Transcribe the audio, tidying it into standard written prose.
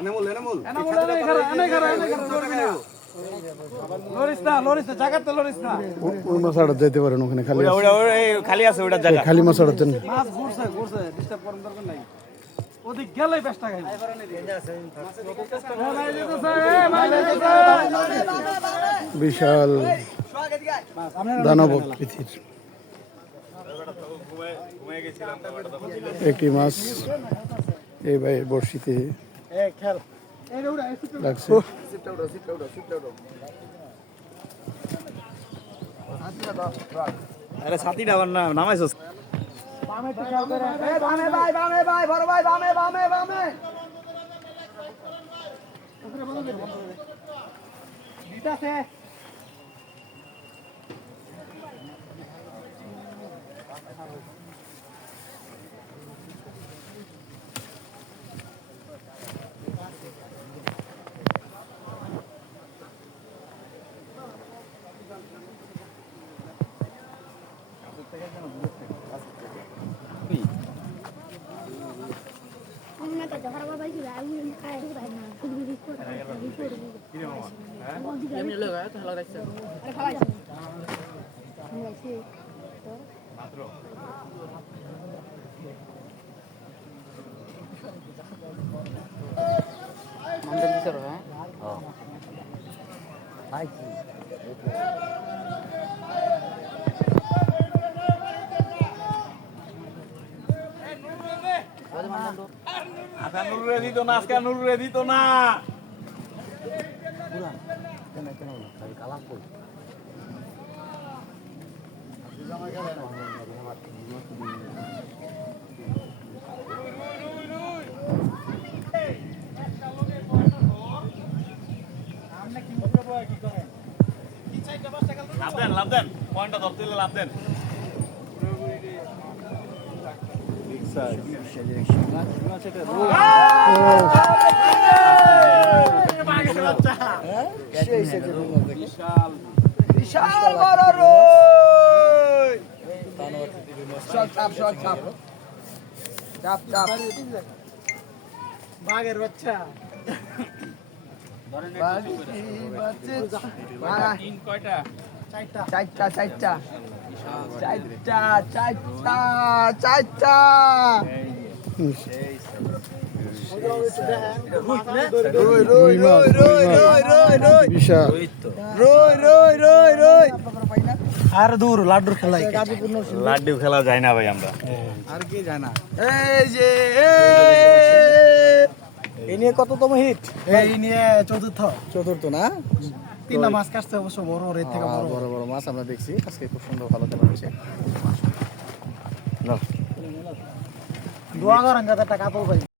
এনামুল এনামুল ওই মাছাটা যেতে পারেন ওখানে খালি খালি আছে ওটা জায়গা খালি মাছাটা দেন মাছ ঘুরছে ঘুরছে ডিস্টার্ব করার দরকার নাই ওদিক গেলেই বেশটা খাই বিশাল দানব আকৃতির একটি মাছ এই ভাই বড়শিতে লাগছে আরে ছাতিটা আবার না নামাইছস আচ্ছা নুরুরে দিত না আজকে নুরুরে দিত না লাভ দেন পয়েন্টটা ধরতে হলে লাভ দেন বিশাল বড় রুই চাপ চাপ চাপ চাপ চাপ চাপ বাঘের বাচ্চা কয়টা চারটা চারটা চারটা চারটা চারটা বিশাল আর দূর লাড্ডুর খেলা লাড্ডু খেলা যায় না ভাই আমরা আর কি জানা এই যে এই নিয়ে কততম হিট এই নিয়ে চতুর্থ না তিনটা মাছ কাটছে অবশ্য বড় এর থেকে বড় বড় মাছ আমরা দেখছি আজকে খুব সুন্দর ভালো খেলা হয়েছে দোয়া করেন যাতে টাকা পাবো ভাই